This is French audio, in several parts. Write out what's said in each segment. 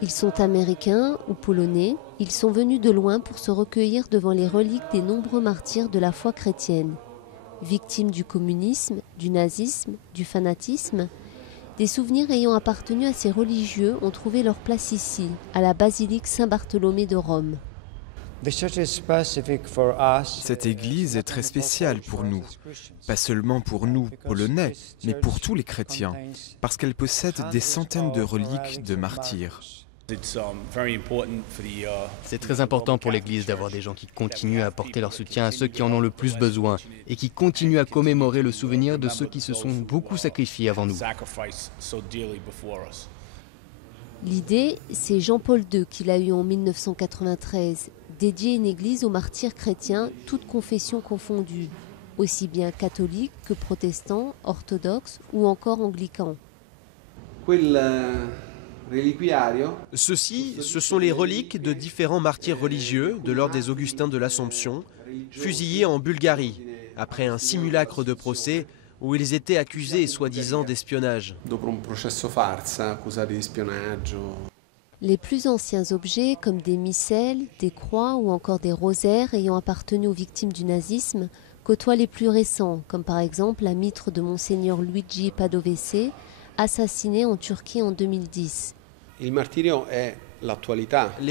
Ils sont américains ou polonais, ils sont venus de loin pour se recueillir devant les reliques des nombreux martyrs de la foi chrétienne. Victimes du communisme, du nazisme, du fanatisme, des souvenirs ayant appartenu à ces religieux ont trouvé leur place ici, à la basilique Saint-Bartholomé de Rome. Cette église est très spéciale pour nous, pas seulement pour nous, Polonais, mais pour tous les chrétiens, parce qu'elle possède des centaines de reliques de martyrs. C'est très important pour l'Église d'avoir des gens qui continuent à apporter leur soutien à ceux qui en ont le plus besoin et qui continuent à commémorer le souvenir de ceux qui se sont beaucoup sacrifiés avant nous. L'idée, c'est Jean-Paul II qui l'a eue en 1993, dédier une église aux martyrs chrétiens, toutes confessions confondues, aussi bien catholiques que protestants, orthodoxes ou encore anglicans. Ceux-ci, ce sont les reliques de différents martyrs religieux de l'ordre des Augustins de l'Assomption, fusillés en Bulgarie, après un simulacre de procès où ils étaient accusés soi-disant d'espionnage. Les plus anciens objets, comme des missels, des croix ou encore des rosaires ayant appartenu aux victimes du nazisme, côtoient les plus récents, comme par exemple la mitre de Monseigneur Luigi Padovese, assassiné en Turquie en 2010. Les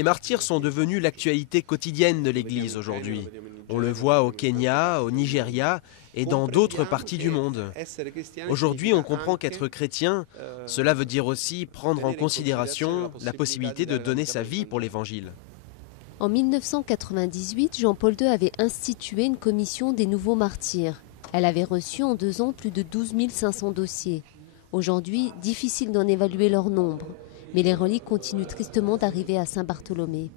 martyrs sont devenus l'actualité quotidienne de l'Église aujourd'hui. On le voit au Kenya, au Nigeria et dans d'autres parties du monde. Aujourd'hui, on comprend qu'être chrétien, cela veut dire aussi prendre en considération la possibilité de donner sa vie pour l'Évangile. En 1998, Jean-Paul II avait institué une commission des nouveaux martyrs. Elle avait reçu en 2 ans plus de 12 500 dossiers. Aujourd'hui, difficile d'en évaluer leur nombre, mais les reliques continuent tristement d'arriver à Saint-Bartholomé.